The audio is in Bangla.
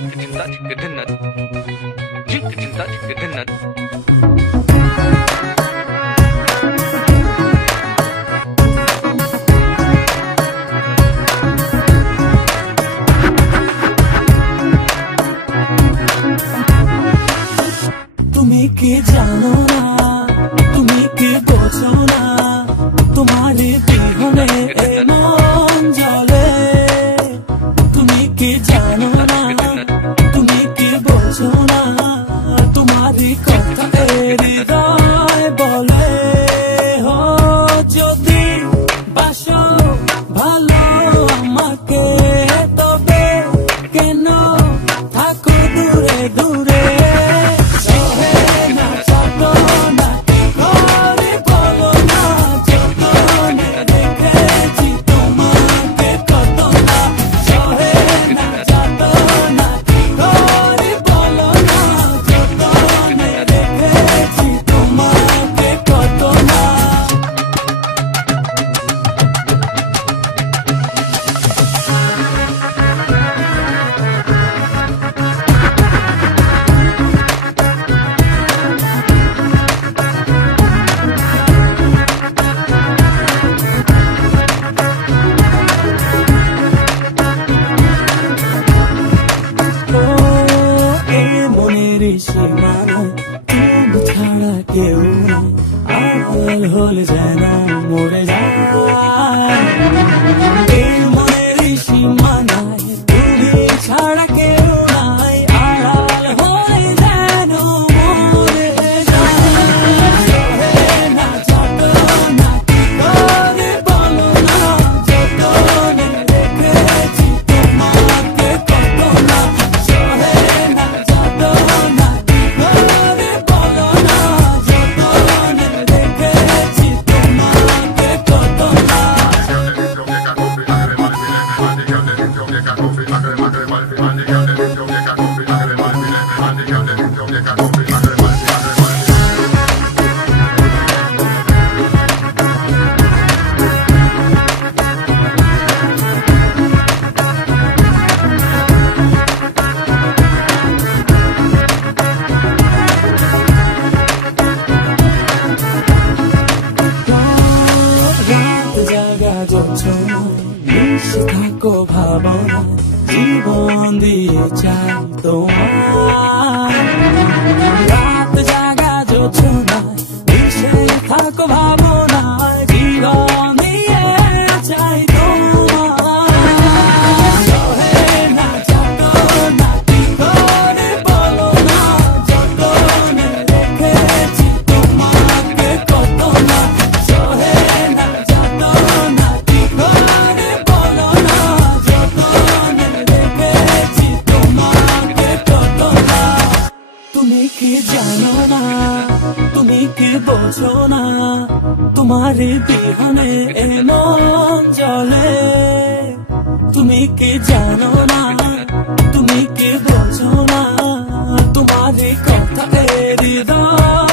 তুমি কি জানো না, তুমি কি বোঝো না, তোমার বিহনে মন জ্বলে। তুমি কি জানো না, তুমি কি বোঝো না, তোমার কথা হৃদয় বলে। হো যদি বাসো ভালো আমাকে, তবে কেন থাকো দূরে দূরে। তুমি ছাড়া কেউ আড়াল হলে যেন মরে যায়। এই মনের সীমানায় তুমি ছাড়া কেউ নাই, আড়াল হলে যেন মরে যায়। না যত না কি করে বলো না, যতনে রেখেছি তোমাকে কত না। সহে না যত না মিশে থাকো ভাবনা, জীবন দিয়ে চাই তোমার। রাত জাগা যোছনায় মিশে থাকো ভাবনা, জীবন দিয়ে চাই তোমার। সহে না যত না কি করে বলো না, যতনে রেখেছি তোমাকে কত না। সহে না যত না কি করে বলো না, যতনে রেখেছি তোমাকে কত না। তুমি কি জানো না, তুমি কি বোঝো না, তোমার বিহনে মন জ্বলে। তুমি কি জানো না, তুমি কি বোঝো না, তোমার কথা হৃদয়